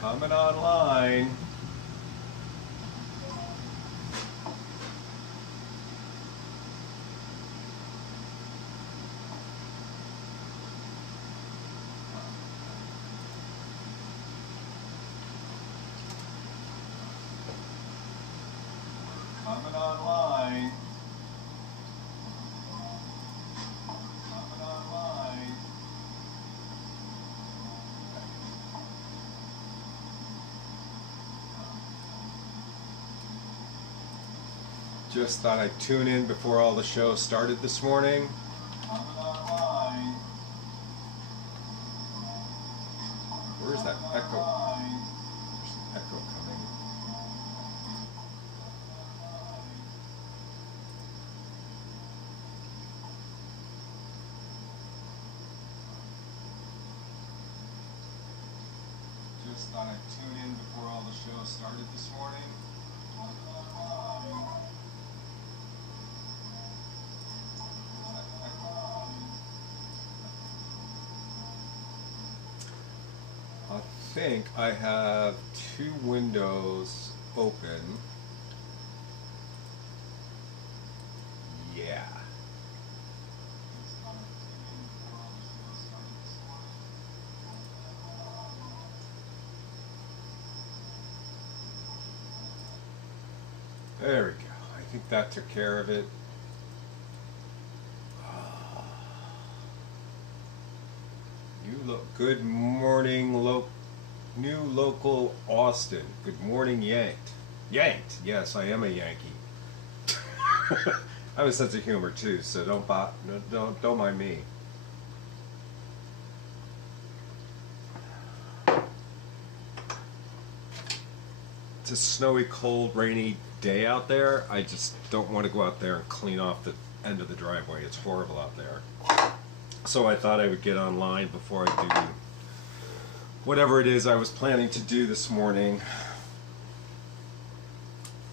Coming online. Coming online. Coming online. Just thought I'd tune in before all the shows started this morning. Coming online. Where's that echo? There's an echo coming. Just thought I'd tune in before all the shows started this morning. I think I have 2 windows open. Yeah. There we go. I think that took care of it. Good morning, new local Austin. Good morning, Yanked. Yanked. Yes, I am a Yankee. I have a sense of humor too, so don't mind me. It's a snowy, cold, rainy day out there. I just don't want to go out there and clean off the end of the driveway. It's horrible out there. So I thought I would get online before I do whatever it is I was planning to do this morning.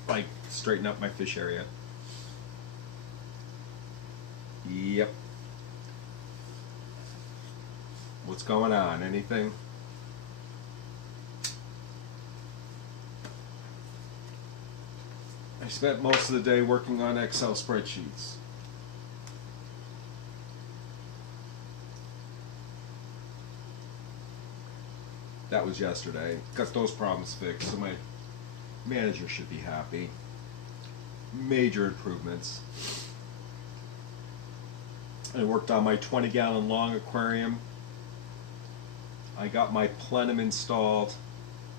Like straighten up my fish area. Yep. What's going on? Anything? I spent most of the day working on Excel spreadsheets. That was yesterday. Got those problems fixed, so my manager should be happy. Major improvements. I worked on my 20-gallon long aquarium. I got my plenum installed,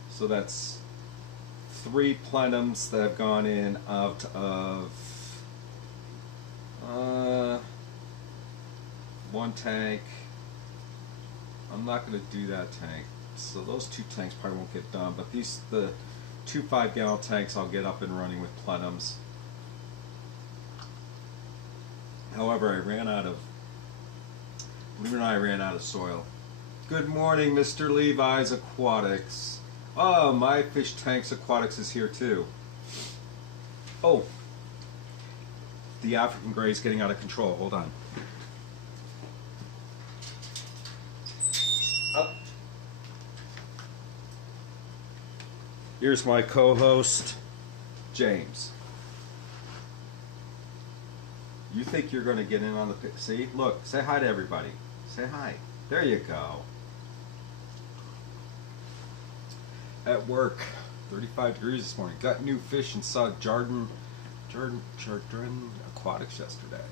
so that's 3 plenums that have gone in out of 1 tank. I'm not going to do that tank. So those 2 tanks probably won't get done, but the 2 5-gallon tanks I'll get up and running with plenums. However, believe it or not, I ran out of soil. Good morning, Mr. Levi's Aquatics. Oh, my fish tanks aquatics is here too. Oh, the African gray is getting out of control. Hold on. Up. Here's my co-host, James. You think you're going to get in on the... See? Look, say hi to everybody. Say hi. There you go. At work, 35 degrees this morning. Got new fish and saw Jardin Aquatics yesterday.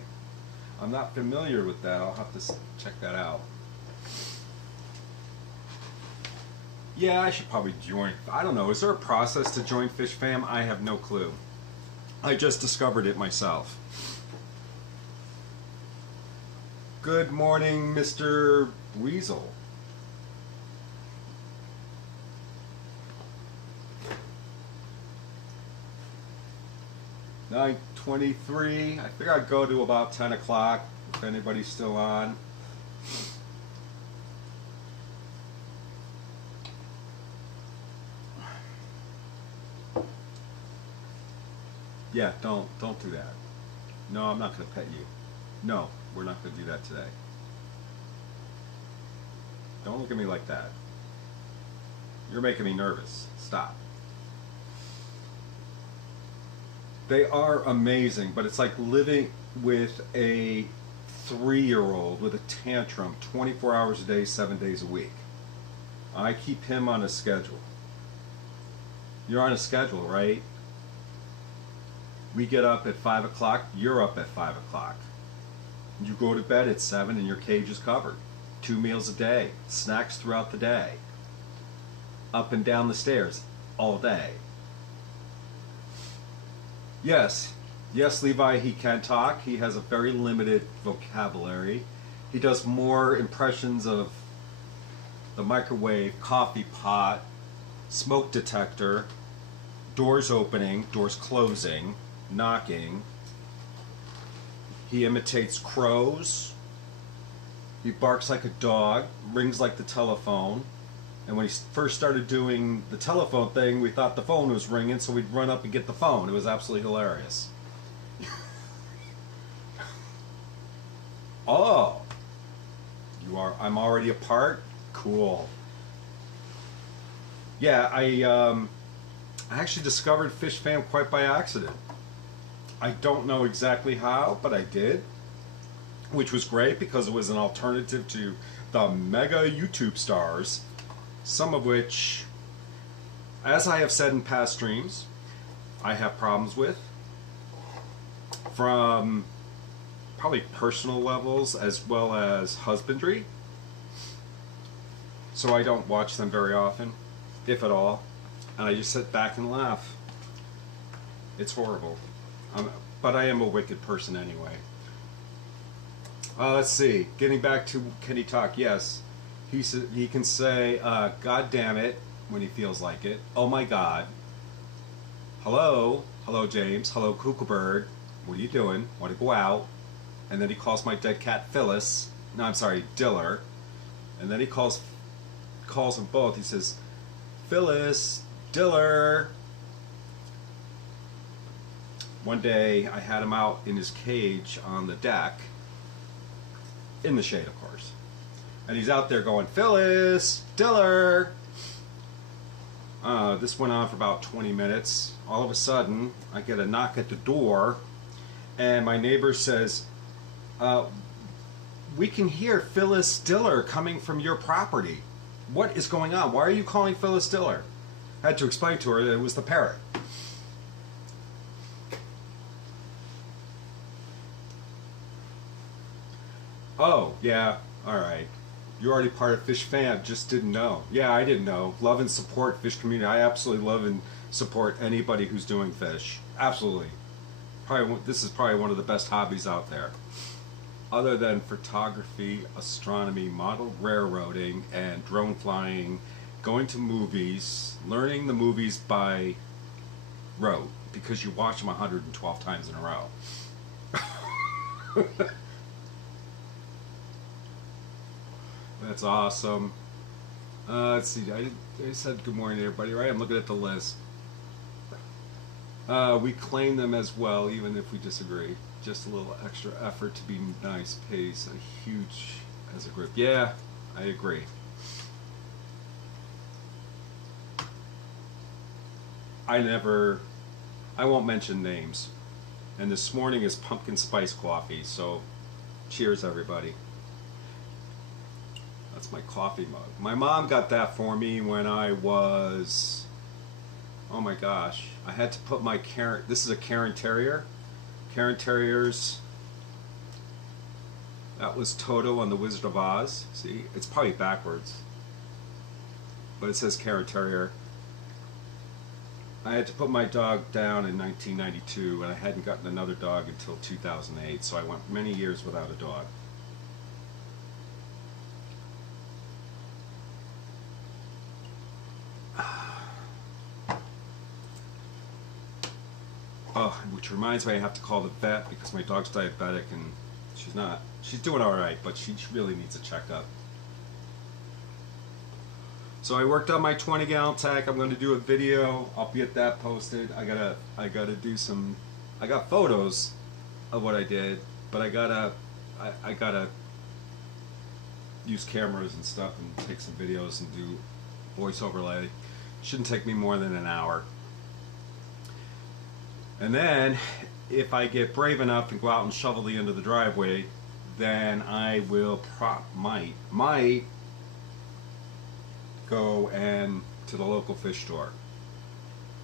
I'm not familiar with that. I'll have to check that out. Yeah, I should probably join. I don't know. Is there a process to join Fish Fam? I have no clue. I just discovered it myself. Good morning, Mr. Weasel. $9:23. I figure I'd go to about 10 o'clock if anybody's still on. Yeah, don't do that. No, I'm not going to pet you. No, we're not going to do that today. Don't look at me like that. You're making me nervous. Stop. They are amazing, but it's like living with a 3-year-old with a tantrum 24 hours a day, 7 days a week. I keep him on a schedule. You're on a schedule, right? We get up at 5 o'clock, you're up at 5 o'clock. You go to bed at 7 and your cage is covered. 2 meals a day, snacks throughout the day. Up and down the stairs all day. Yes, Levi, he can talk. He has a very limited vocabulary. He does more impressions of the microwave, coffee pot, smoke detector, doors opening, doors closing, knocking. He imitates crows. He barks like a dog, rings like the telephone. And when he first started doing the telephone thing, we thought the phone was ringing, so we'd run up and get the phone. It was absolutely hilarious. Oh, I'm already apart? Cool. Yeah, I actually discovered Fish Fam quite by accident. I don't know exactly how, but I did. Which was great because it was an alternative to the mega YouTube stars. Some of which, as I have said in past streams, I have problems with. From probably personal levels as well as husbandry. So I don't watch them very often, if at all. And I just sit back and laugh. It's horrible. But I am a wicked person anyway. Let's see. Getting back to can he talk? Yes. He can say, God damn it, when he feels like it. Oh my God. Hello. Hello, James. Hello, Kookaburg. What are you doing? Want to go out? And then he calls my dead cat Phyllis. No, I'm sorry, Diller. And then he calls them both. He says, Phyllis, Diller. One day, I had him out in his cage on the deck. In the shade, of course. And he's out there going, Phyllis, Diller. This went on for about 20 minutes. All of a sudden, I get a knock at the door, and my neighbor says, we can hear Phyllis Diller coming from your property. What is going on? Why are you calling Phyllis Diller? I had to explain to her that it was the parrot. Oh, yeah, alright. You're already part of Fish Fam, just didn't know. Yeah, I didn't know. Love and support fish community. I absolutely love and support anybody who's doing fish. Absolutely. This is probably one of the best hobbies out there. Other than photography, astronomy, model railroading, and drone flying, going to movies, learning the movies by rote, because you watch them 112 times in a row. That's awesome. Let's see. I said good morning to everybody, right? I'm looking at the list. We claim them as well, even if we disagree. Just a little extra effort to be nice pays a huge as a group. Yeah, I agree. I won't mention names. And this morning is pumpkin spice coffee, so cheers everybody. That's my coffee mug. My mom got that for me when I was, oh my gosh, I had to put my Karen, this is a Karen Terrier. Karen Terriers, that was Toto on The Wizard of Oz. See, it's probably backwards, but it says Karen Terrier. I had to put my dog down in 1992, and I hadn't gotten another dog until 2008, so I went many years without a dog. Oh, which reminds me I have to call the vet because my dog's diabetic and she's not. She's doing alright, but she really needs a checkup. So I worked on my 20-gallon tank. I'm going to do a video. I'll get that posted. I gotta do some. I got photos of what I did, but I gotta use cameras and stuff and take some videos and do voice overlay. Shouldn't take me more than an hour. And then, if I get brave enough and go out and shovel the end of the driveway, then I will might go and to the local fish store.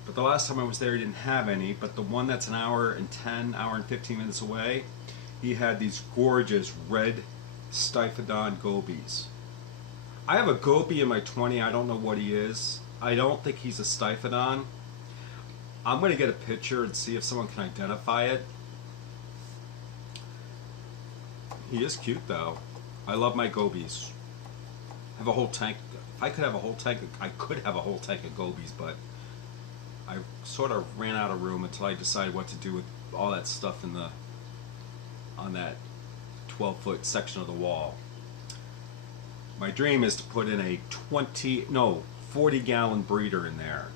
But the last time I was there, he didn't have any. But the one that's an hour and 15 minutes away, he had these gorgeous red Stiphodon gobies. I have a goby in my 20. I don't know what he is. I don't think he's a Stiphodon. I'm going to get a picture and see if someone can identify it. He is cute though. I love my gobies. I have a whole tank. If I could have a whole tank, I could have a whole tank of gobies, but I sort of ran out of room until I decided what to do with all that stuff on that 12-foot section of the wall. My dream is to put in a 40-gallon breeder in there.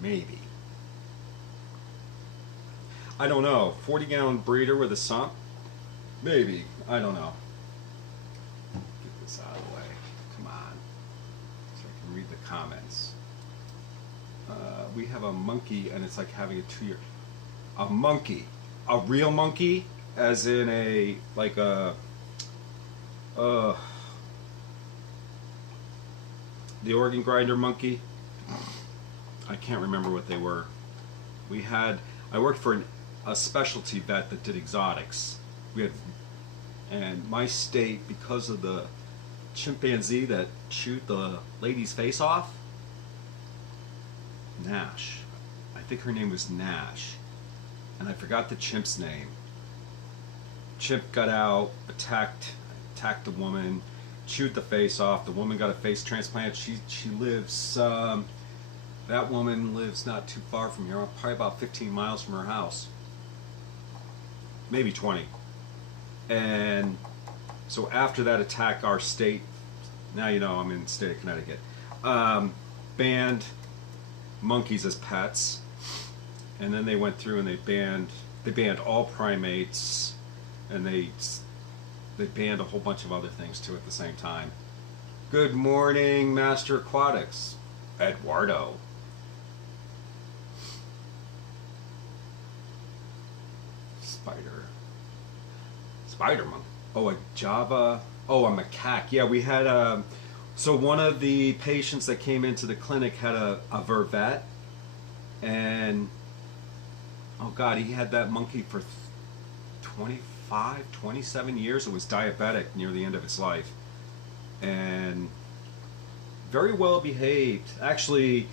Maybe. I don't know. 40-gallon breeder with a sump? Maybe. I don't know. Get this out of the way. Come on. So I can read the comments. We have a monkey, and it's like having a 2-year... A monkey. A real monkey? As in a... Like a... the organ grinder monkey? I can't remember what they were. I worked for a specialty vet that did exotics. And my state, because of the chimpanzee that chewed the lady's face off, Nash. I think her name was Nash. And I forgot the chimp's name. Chimp got out, attacked the woman, chewed the face off. The woman got a face transplant. She lives... that woman lives not too far from here, probably about 15 miles from her house. Maybe 20. And so after that attack, our state, now you know I'm in the state of Connecticut, banned monkeys as pets. And then they went through and they banned all primates, and they banned a whole bunch of other things too at the same time. Good morning, Master Aquatics. Eduardo. Spider monkey. Oh, a Java. Oh, a macaque. Yeah, we had so one of the patients that came into the clinic had a vervet, and oh God, he had that monkey for 27 years. It was diabetic near the end of its life, and very well behaved. Actually,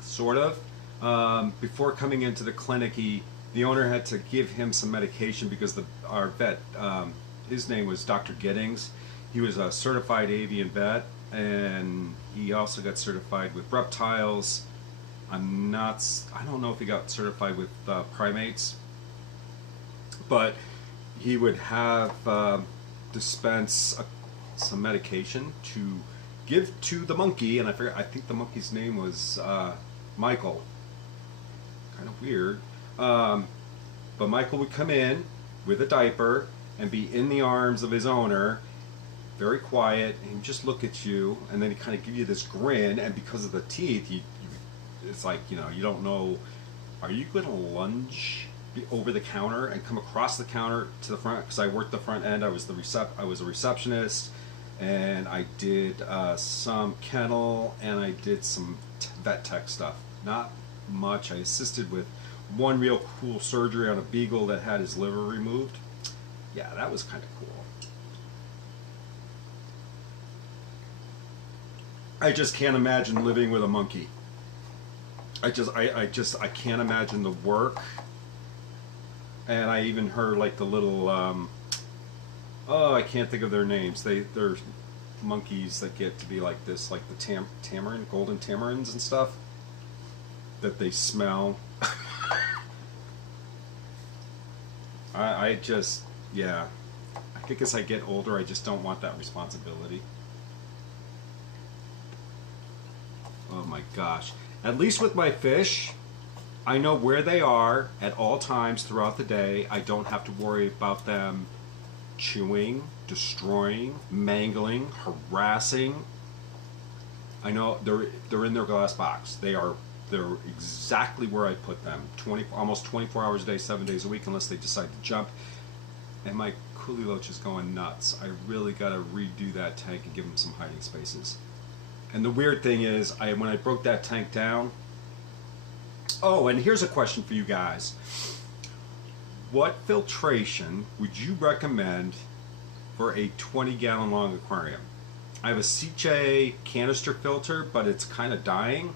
sort of. Before coming into the clinic, the owner had to give him some medication because our vet, his name was Dr. Giddings. He was a certified avian vet, and he also got certified with reptiles. I don't know if he got certified with primates, but he would have dispense some medication to give to the monkey, and I think the monkey's name was Michael. Kind of weird. But Michael would come in with a diaper and be in the arms of his owner, very quiet, and he'd just look at you, and then he'd kind of give you this grin, and because of the teeth, it's like, you don't know, are you going to lunge over the counter and come across the counter to the front? Because I worked the front end. I was a receptionist, and I did some kennel, and I did some vet tech stuff. Not much. I assisted with one real cool surgery on a beagle that had his liver removed. Yeah, that was kind of cool. I just can't imagine living with a monkey. I can't imagine the work. And I even heard like the little I can't think of their names. They're monkeys that get to be like this, like the tamarind, golden tamarins and stuff, that they smell. I think as I get older, I just don't want that responsibility. Oh my gosh. At least with my fish, I know where they are at all times throughout the day. I don't have to worry about them chewing, destroying, mangling, harassing. I know they're in their glass box. They're exactly where I put them. Almost 24 hours a day, 7 days a week, unless they decide to jump. And my coolie loach is going nuts. I really got to redo that tank and give them some hiding spaces. And the weird thing is, when I broke that tank down. Oh, and here's a question for you guys. What filtration would you recommend for a 20-gallon long aquarium? I have a Ciche canister filter, but it's kind of dying,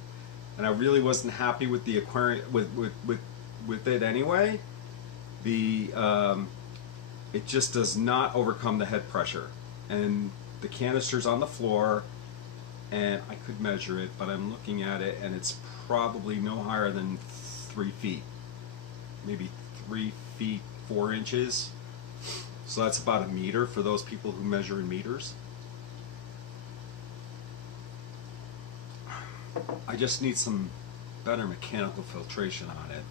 and I really wasn't happy with the aquarium with it anyway. It just does not overcome the head pressure, and the canister's on the floor, and I could measure it, but I'm looking at it, and it's probably no higher than 3 feet, maybe 3 feet 4 inches. So that's about a meter for those people who measure in meters. I just need some better mechanical filtration on it.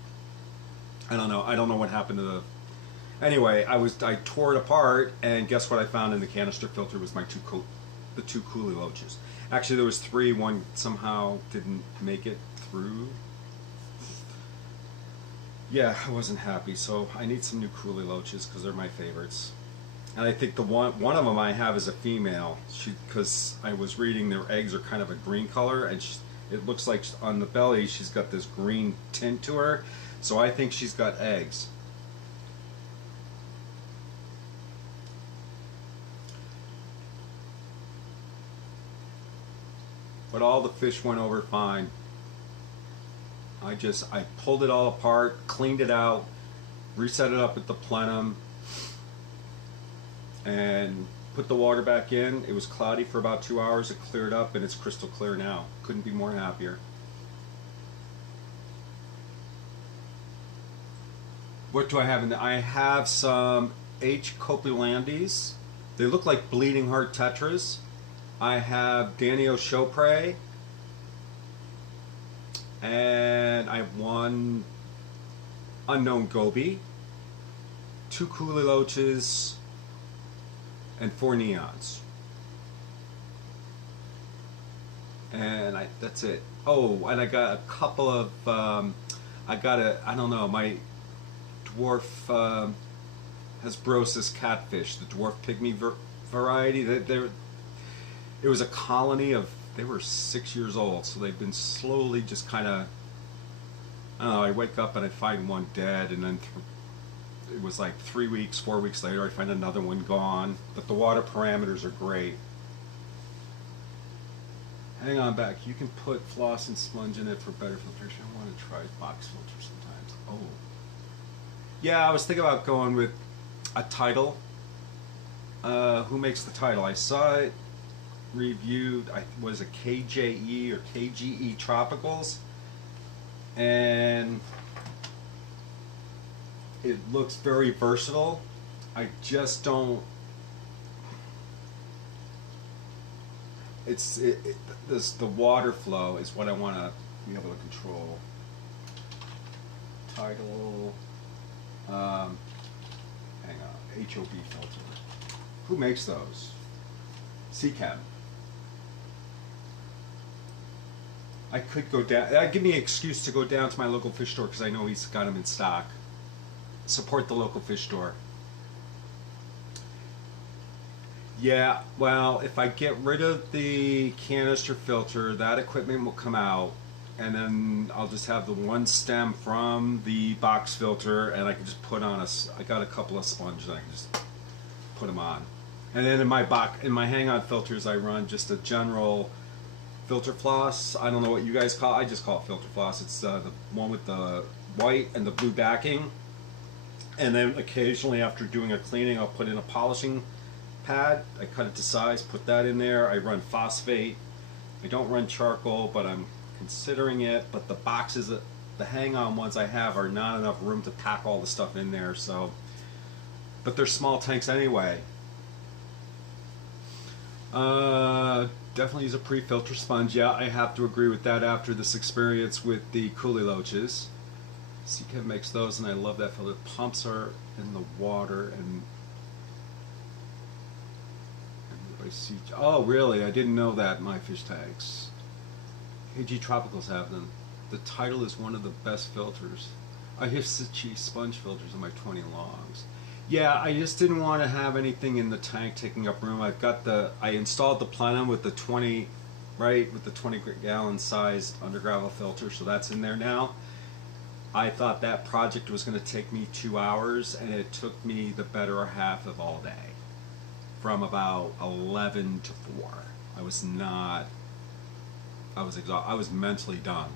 I don't know what happened to the. Anyway, I tore it apart, and guess what I found in the canister filter was the two coolie loaches. Actually, there was 3. One somehow didn't make it through. Yeah, I wasn't happy, so I need some new coolie loaches because they're my favorites. And I think the one of them I have is a female. Because I was reading their eggs are kind of a green color, and it looks like on the belly she's got this green tint to her. So I think she's got eggs. But all the fish went over fine. I pulled it all apart, cleaned it out, reset it up at the plenum, and put the water back in. It was cloudy for about 2 hours. It cleared up, and it's crystal clear now. Couldn't be more happier. What do I have in there? I have some H. copelandis. They look like bleeding heart tetras. I have Danio Chopre, and I have 1 unknown goby, 2 coolie loaches, and 4 neons. And that's it. Oh, and I got a couple of, I don't know, my dwarf Hesbrosis catfish, the dwarf pygmy variety. It was a colony of, they were 6 years old, so they've been slowly just kind of, I don't know, I wake up and I find one dead, and then it was like 3 weeks, 4 weeks later, I find another one gone. But the water parameters are great. Hang on back. You can put floss and sponge in it for better filtration. I want to try box filter sometimes. Oh. Yeah, I was thinking about going with a title. Who makes the title? I saw it reviewed. Was it KJE or KGE Tropicals? And it looks very versatile. I just don't. The water flow is what I want to be able to control. Title. Hang on. HOB filter. Who makes those? CChem. I could go down. Give me an excuse to go down to my local fish store because I know he's got them in stock. Support the local fish store. Yeah, well, if I get rid of the canister filter, that equipment will come out, and then I'll just have the one stem from the box filter, and I can just put on I got a couple of sponges, I can just put them on. And then in my hang-on filters, I run just a general filter floss. I don't know what you guys call it. I just call it filter floss. It's the one with the white and the blue backing. And then occasionally after doing a cleaning, I'll put in a polishing pad. I cut it to size, put that in there. I run phosphate. I don't run charcoal, but I'm considering it. But the boxes, the hang-on ones I have are not enough room to pack all the stuff in there. So, but they're small tanks anyway. Definitely use a pre-filter sponge. Yeah, I have to agree with that after this experience with the coolie loaches. CChem makes those, and I love that filter. Pumps are in the water, and I see. Oh, really? I didn't know that in my fish tanks. AG Tropical's happening. The title is one of the best filters. I have such sponge filters in my 20 longs. Yeah, I just didn't want to have anything in the tank taking up room. I installed the plenum with the 20, right, with the 20-gallon sized under gravel filter, so that's in there now. I thought that project was going to take me 2 hours, and it took me the better half of all day, from about 11 to 4. I was exhausted. I was mentally done.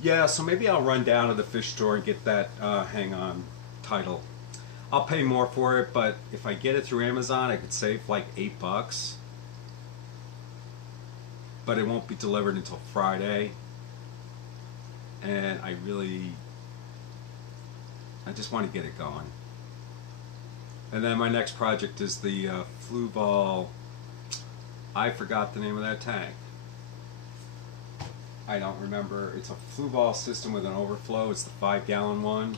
Yeah, so maybe I'll run down to the fish store and get that Hang On title. I'll pay more for it, but if I get it through Amazon, I could save like $8. But it won't be delivered until Friday. And I just want to get it going. And then my next project is the Fluval. I forgot the name of that tank. I don't remember. It's a Fluval system with an overflow. It's the 5-gallon one.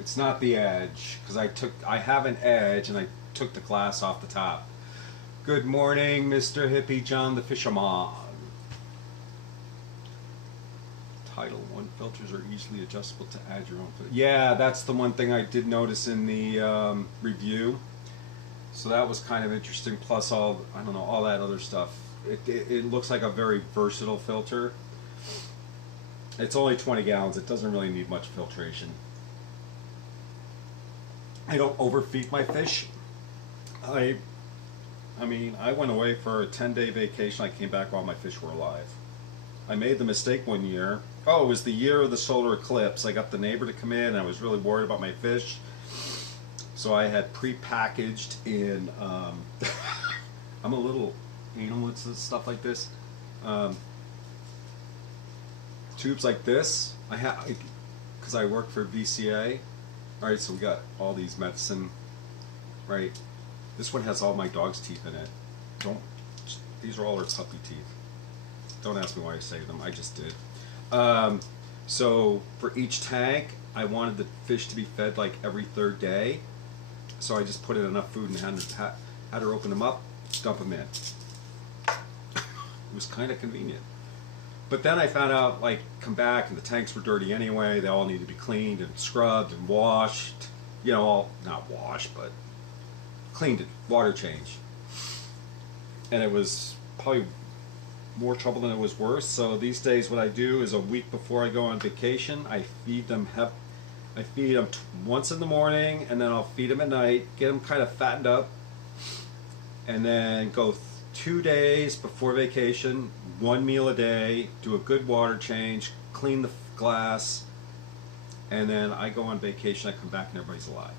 It's not the Edge, because I have an Edge and I took the glass off the top. Good morning, Mr. Hippie John the Fisherman. Title 1 filters are easily adjustable to add your own filter. Yeah, that's the one thing I did notice in the review. So that was kind of interesting, plus all that other stuff. It looks like a very versatile filter. It's only 20 gallons. It doesn't really need much filtration. I don't overfeed my fish. I mean, I went away for a 10-day vacation. I came back while my fish were alive. I made the mistake one year. Oh, it was the year of the solar eclipse. I got the neighbor to come in, and I was really worried about my fish. So I had pre-packaged in, I'm a little anal with stuff like this. Tubes like this. Because I work for VCA. Alright, so we got all these medicine, right? This one has all my dog's teeth in it. These are all her puppy teeth. Don't ask me why I saved them, I just did. So for each tank, I wanted the fish to be fed like every 3rd day. So I just put in enough food and had her open them up, dump them in. It was kind of convenient. But then I found out, like, come back and the tanks were dirty anyway. They all need to be cleaned and scrubbed and washed. You know, not washed, but cleaned it, water change. And it was probably more trouble than it was worth. So these days what I do is a week before I go on vacation, I feed them once in the morning, and then I'll feed them at night, get them kind of fattened up, and then go 2 days before vacation, 1 meal a day, do a good water change, clean the glass, and then I go on vacation, I come back and everybody's alive.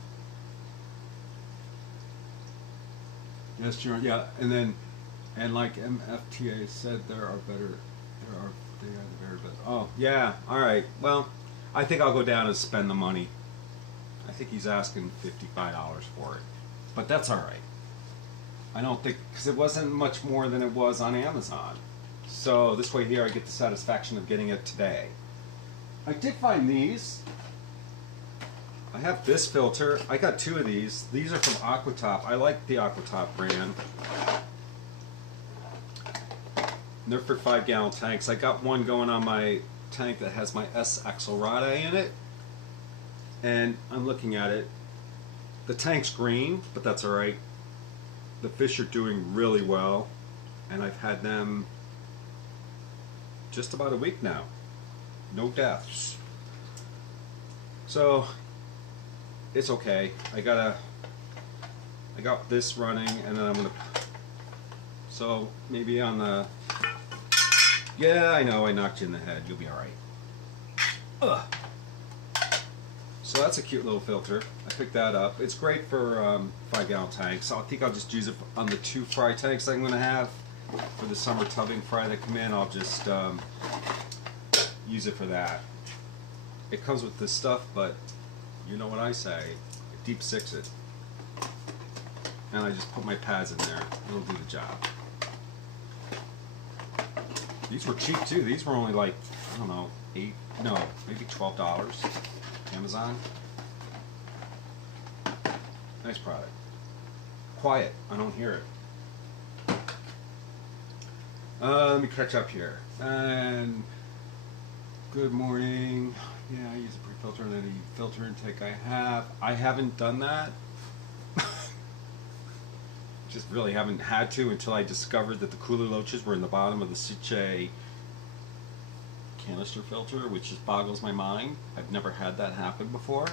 Yes, sure, yeah, and like MFTA said, they are the very best. Oh, yeah, alright, well, I think I'll go down and spend the money. I think he's asking $55 for it, but that's alright. I don't think, because it wasn't much more than it was on Amazon. So this way here I get the satisfaction of getting it today. I did find these. I have this filter. I got 2 of these. These are from Aquatop. I like the Aquatop brand. They're for 5-gallon tanks. I got one going on my tank that has my S Axelrad in it. And I'm looking at it. The tank's green, but that's alright. The fish are doing really well, and I've had them just about a week now. No deaths. So it's okay. I got this running, and then I'm gonna. So maybe on the. Yeah, I know I knocked you in the head. You'll be all right. Ugh. So that's a cute little filter. I picked that up. It's great for 5-gallon tanks. I think I'll just use it on the 2 fry tanks I'm going to have for the summer tubbing fry that come in. I'll just use it for that. It comes with this stuff, but you know what I say. It deep six it. And I just put my pads in there. It'll do the job. These were cheap too. These were only like, I don't know, maybe $12. Amazon. Nice product. Quiet. I don't hear it. Let me catch up here. And good morning. Yeah, I use a pre-filter and any filter intake I haven't done that. Just really haven't had to until I discovered that the cooler loaches were in the bottom of the Suche canister filter, which just boggles my mind. I've never had that happen before.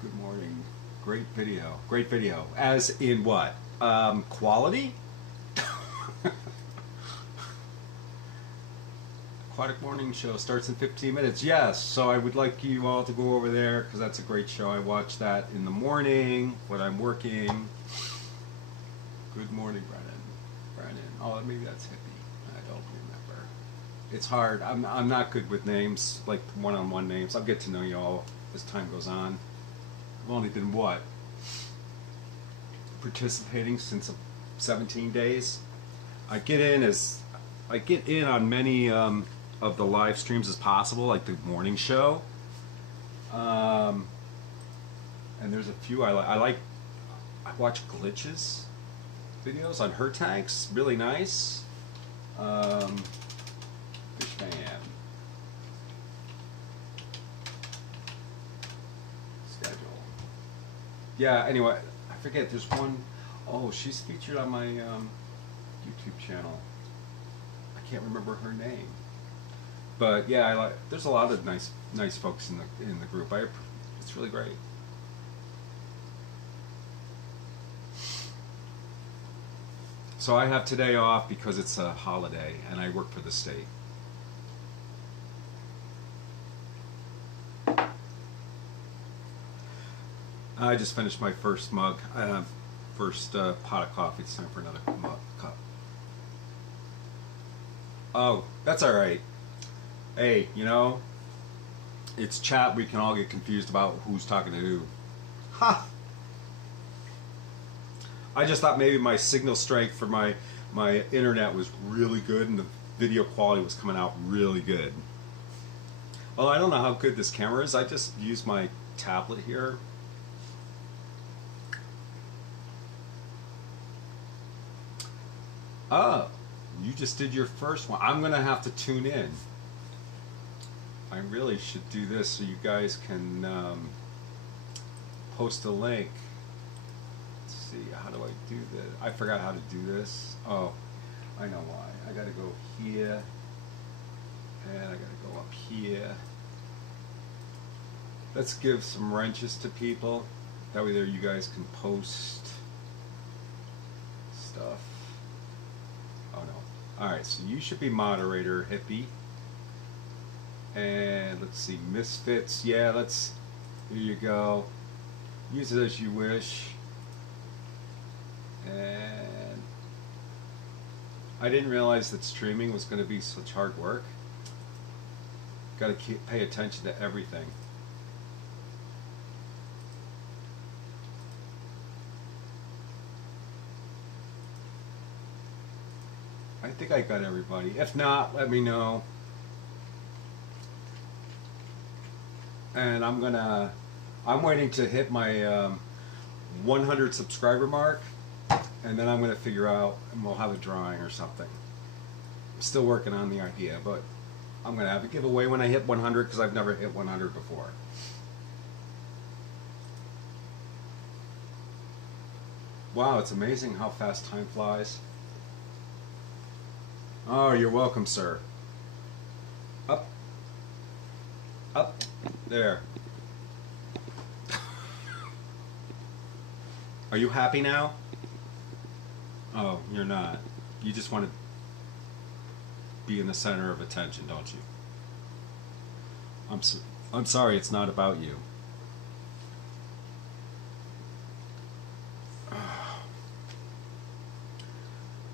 Good morning. Great video. Great video. As in what? Quality? Aquatic Morning Show starts in 15 minutes. Yes, so I would like you all to go over there because that's a great show. I watch that in the morning when I'm working. Good morning, Brennan. Oh, maybe that's hippie. I don't remember. It's hard. I'm not good with names, like one-on-one names. I'll get to know you all as time goes on. I've only been, what, participating since 17 days. I get in on many of the live streams as possible, like the morning show. And there's a few I watch glitches videos on her tanks, really nice. Fish fan. Schedule. Yeah, anyway, I forget, there's one, oh, she's featured on my YouTube channel. I can't remember her name. But yeah, there's a lot of nice folks in the group. It's really great. So I have today off because it's a holiday and I work for the state. I just finished my first mug, first pot of coffee. It's time for another cup. Oh, that's all right. Hey, you know, it's chat. We can all get confused about who's talking to who. Ha! I just thought maybe my signal strength for my internet was really good and the video quality was coming out really good. Well, I don't know how good this camera is. I just use my tablet here. Oh, you just did your first one. I'm gonna have to tune in. I really should do this so you guys can post a link. Let's see, how do I do this? I forgot how to do this. Oh, I know why. I gotta go here, and I gotta go up here. Let's give some wrenches to people. That way there you guys can post stuff. Oh no. Alright, so you should be moderator, hippie. And let's see, Misfits, yeah, here you go. Use it as you wish. And I didn't realize that streaming was going to be such hard work. Got to pay attention to everything. I think I got everybody. If not, let me know. And I'm waiting to hit my 100 subscriber mark, and then I'm gonna figure out, and we'll have a drawing or something. I'm still working on the idea, but I'm gonna have a giveaway when I hit 100 because I've never hit 100 before. Wow, it's amazing how fast time flies. Oh, you're welcome, sir. Up. Up. There. Are you happy now? Oh, you're not. You just want to be in the center of attention, don't you? I'm sorry, it's not about you.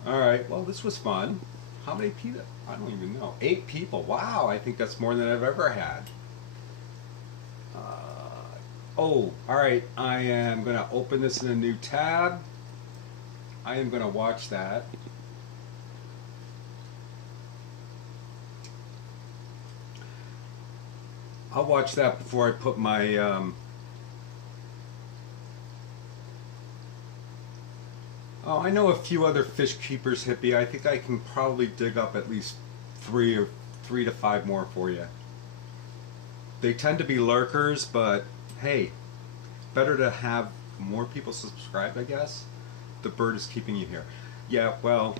Alright, well, this was fun. How many people? I don't even know. 8 people. Wow, I think that's more than I've ever had. Oh, alright. I am going to open this in a new tab. I am going to watch that. I'll watch that before I put my Oh, I know a few other fish keepers, Hippie. I think I can probably dig up at least three to five more for you. They tend to be lurkers, but hey, better to have more people subscribed, I guess. The bird is keeping you here. Yeah, well,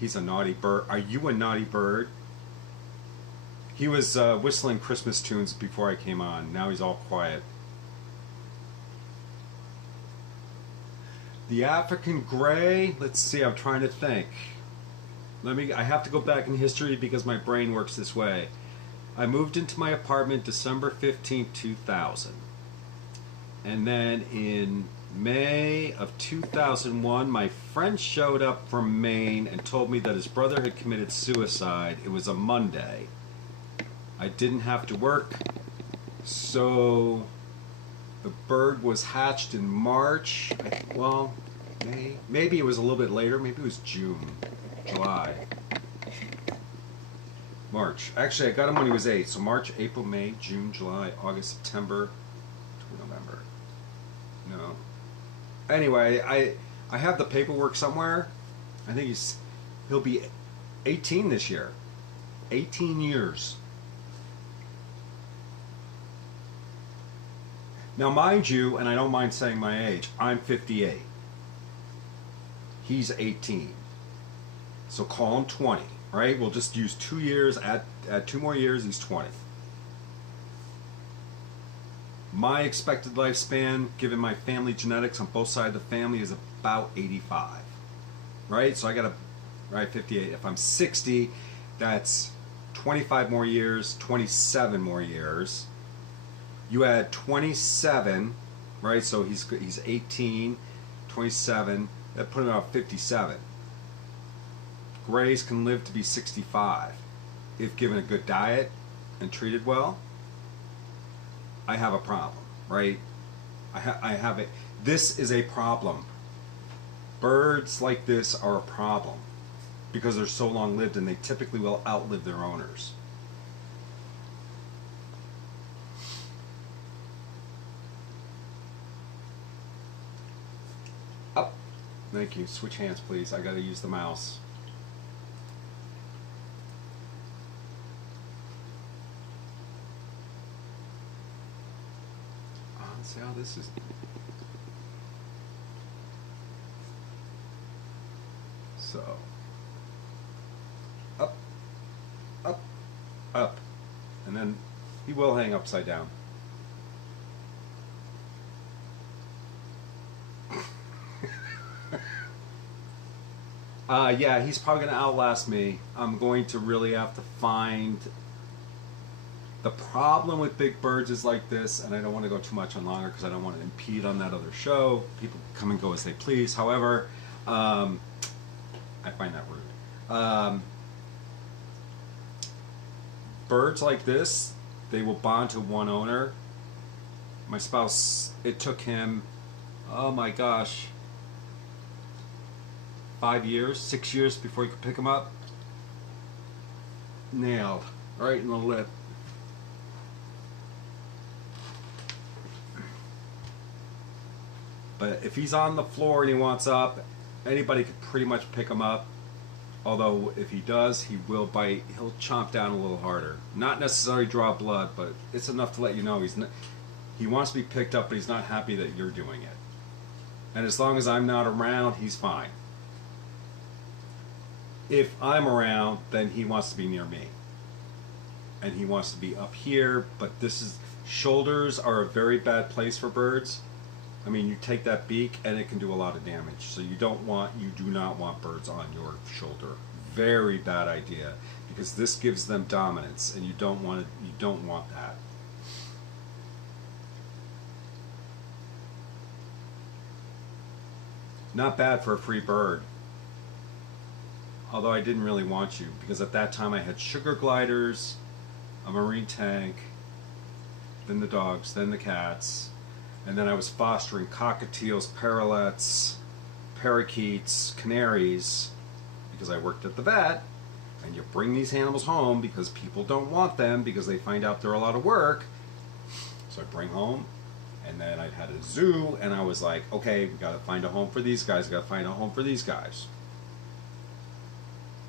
he's a naughty bird. Are you a naughty bird? He was whistling Christmas tunes before I came on. Now he's all quiet. The African gray, let's see, I'm trying to think. I have to go back in history because my brain works this way. I moved into my apartment December 15, 2000. And then in May of 2001, my friend showed up from Maine and told me that his brother had committed suicide. It was a Monday. I didn't have to work, so the bird was hatched in March. Well, maybe it was a little bit later. Maybe it was June, July. March. Actually, I got him when he was 8. So March, April, May, June, July, August, September, November. No. Anyway, I have the paperwork somewhere. I think he'll be 18 this year. 18 years. Now, mind you, and I don't mind saying my age, I'm 58. He's 18. So call him 20, right? We'll just use 2 years. Add 2 more years, he's 20. My expected lifespan, given my family genetics on both sides of the family, is about 85. Right? So I got 58. If I'm 60, that's 25 more years, 27 more years. You add 27, right? So he's 18, 27. That put him about 57. Grays can live to be 65 if given a good diet and treated well. I have a problem, right? I have it. This is a problem. Birds like this are a problem because they're so long lived and they typically will outlive their owners. Up. Thank you. Switch hands, please. I got to use the mouse. Let's see how this is. So, up, up, up, and then he will hang upside down. Yeah, he's probably going to outlast me. I'm going to really have to find... The problem with big birds is like this, and I don't want to go too much on longer because I don't want to impede on that other show. People come and go as they please. However, I find that rude. Birds like this, they will bond to one owner. My spouse, it took him, oh my gosh, 5 years, 6 years before he could pick them up. Nailed, right in the lip. But if he's on the floor and he wants up, anybody could pretty much pick him up. Although if he does, he will bite. He'll chomp down a little harder. Not necessarily draw blood, but it's enough to let you know he wants to be picked up, but he's not happy that you're doing it. And as long as I'm not around, he's fine. If I'm around, then he wants to be near me. And he wants to be up here, but shoulders are a very bad place for birds. I mean, you take that beak and it can do a lot of damage. So you do not want birds on your shoulder. Very bad idea, because this gives them dominance, and you don't want that. Not bad for a free bird. Although I didn't really want you, because at that time I had sugar gliders, a marine tank, then the dogs, then the cats. And then I was fostering cockatiels, parrots, parakeets, canaries, because I worked at the vet. And you bring these animals home because people don't want them because they find out they're a lot of work. So I bring home And then I had a zoo, and I was like, okay, we gotta find a home for these guys, gotta find a home for these guys.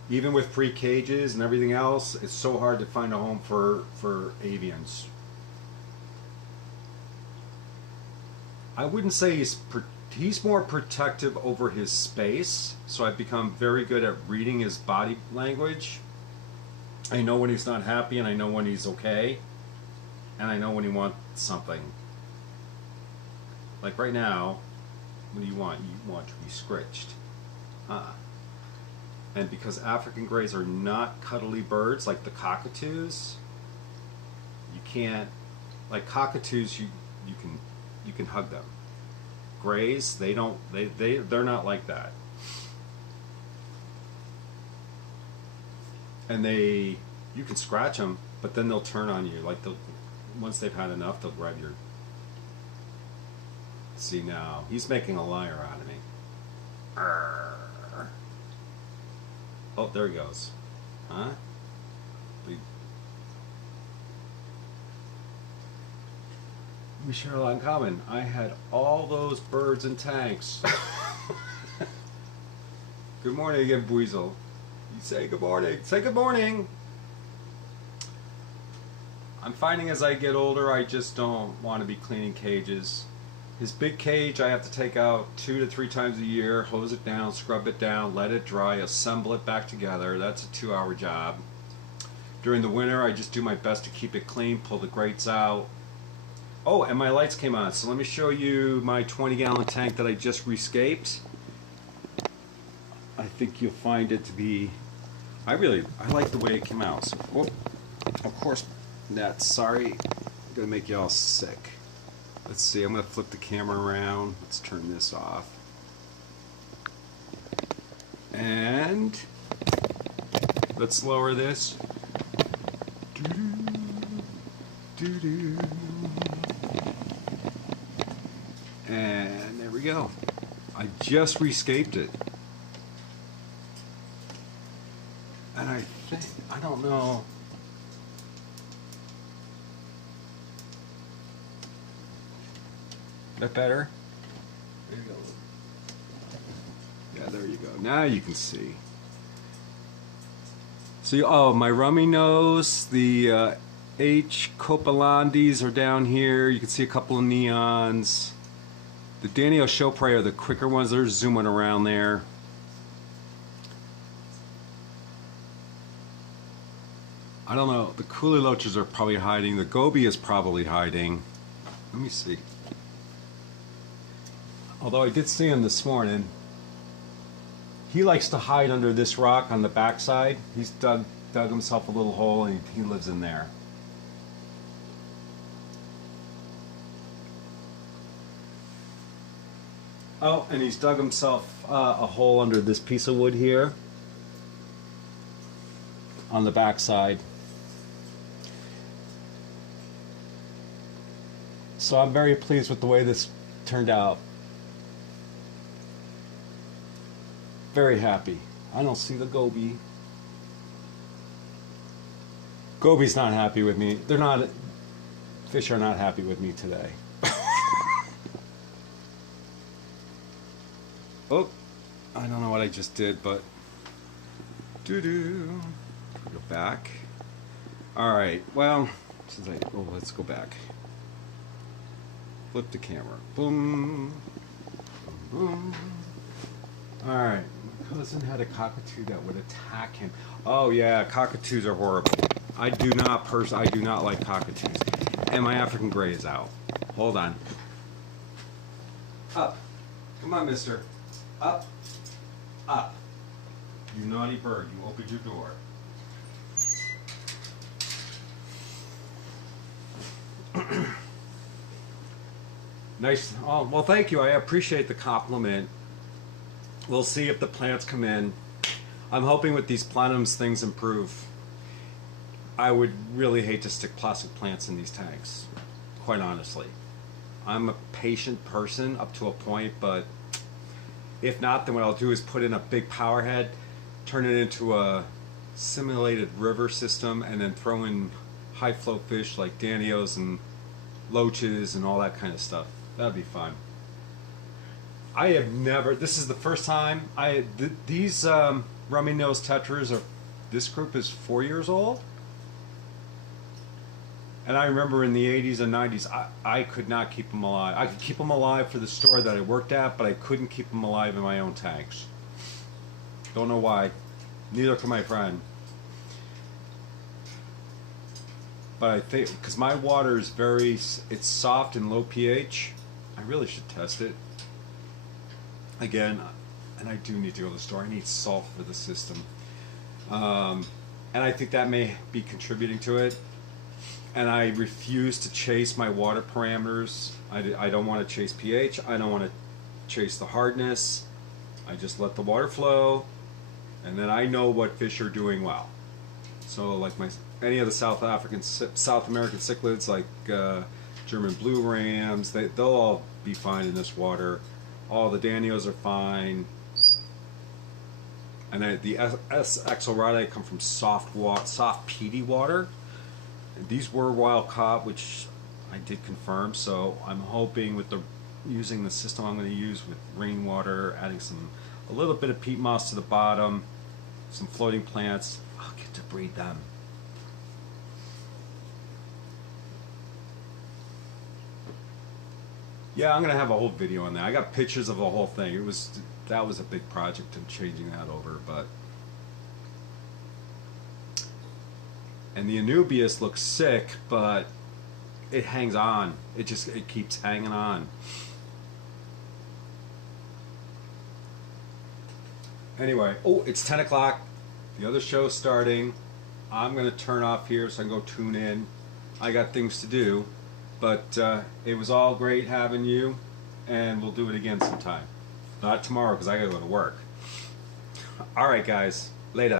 Even with free cages and everything else, it's so hard to find a home for avians. I wouldn't say he's more protective over his space, so I've become very good at reading his body language. I know when he's not happy, and I know when he's okay, and I know when he wants something. Like right now, what do you want? You want to be scritched. And because African greys are not cuddly birds like the cockatoos, you can't, like cockatoos, you can hug them. Greys, they're not like that. And you can scratch them, but then they'll turn on you. Like once they've had enough, they'll grab your. See now, he's making a liar out of me. Arr. Oh, there he goes. Huh? We share a lot in common. I had all those birds in tanks. Good morning again, Buizel. You say good morning. Say good morning. I'm finding as I get older, I just don't want to be cleaning cages. His big cage I have to take out 2 to 3 times a year, hose it down, scrub it down, let it dry, assemble it back together. That's a 2-hour job. During the winter, I just do my best to keep it clean, pull the grates out. Oh, and my lights came on, so let me show you my 20-gallon tank that I just rescaped. I think you'll find it to be, I like the way it came out. So, whoop, of course, that's sorry, I'm gonna make y'all sick. Let's see, I'm gonna flip the camera around. Let's turn this off. And let's lower this. Doo-doo. And there we go. I just rescaped it. And I don't know. That better? There you go. Yeah, there you go. Now you can see. So, oh, my Rummy nose, the H. copelandis are down here. You can see a couple of neons. The Danio Chopre are the quicker ones. They're zooming around there. I don't know. The Coolie Loaches are probably hiding. The Goby is probably hiding. Let me see. Although I did see him this morning. He likes to hide under this rock on the backside. He's dug himself a little hole and he lives in there. Oh, and he's dug himself a hole under this piece of wood here on the backside. So I'm very pleased with the way this turned out. Very happy. I don't see the Goby. Goby's not happy with me. They're not. Fish are not happy with me today. Oh, I don't know what I just did, but doo-doo. Go back. All right. Well, let's go back. Flip the camera. Boom. Boom. Boom. All right. My cousin had a cockatoo that would attack him. Oh yeah, cockatoos are horrible. I do not like cockatoos. And my African gray is out. Hold on. Up. Come on, mister. Up. Up. You naughty bird. You opened your door. Nice. Oh, well, thank you. I appreciate the compliment. We'll see if the plants come in. I'm hoping with these planums things improve. I would really hate to stick plastic plants in these tanks, quite honestly. I'm a patient person up to a point, but if not, then what I'll do is put in a big power head, turn it into a simulated river system, and then throw in high flow fish like Danios and loaches and all that kind of stuff. That'd be fun. I have never. This is the first time these Rummy Nose Tetras are. This group is 4 years old, and I remember in the 80s and 90s, I could not keep them alive. I could keep them alive for the store that I worked at, but I couldn't keep them alive in my own tanks. Don't know why. Neither could my friend. But I think because my water is it's soft and low pH. I really should test it again, and I do need to go to the store. I need salt for the system, and I think that may be contributing to it. And I refuse to chase my water parameters. I don't want to chase pH. I don't want to chase the hardness. I just let the water flow, and then I know what fish are doing well. So like any of the South American cichlids, like German blue rams, they'll all be fine in this water. All the Danios are fine. And the Exorati come from soft peaty water. These were wild caught, which I did confirm. So I'm hoping with using the system I'm going to use with rainwater, adding a little bit of peat moss to the bottom, some floating plants, I'll get to breed them. Yeah, I'm gonna have a whole video on that. I got pictures of the whole thing. That was a big project of changing that over, and the Anubias looks sick, but it hangs on. It keeps hanging on. Anyway, it's 10 o'clock. The other show's starting. I'm gonna turn off here so I can go tune in. I got things to do. But it was all great having you, and we'll do it again sometime. Not tomorrow, because I gotta go to work. All right, guys. Later.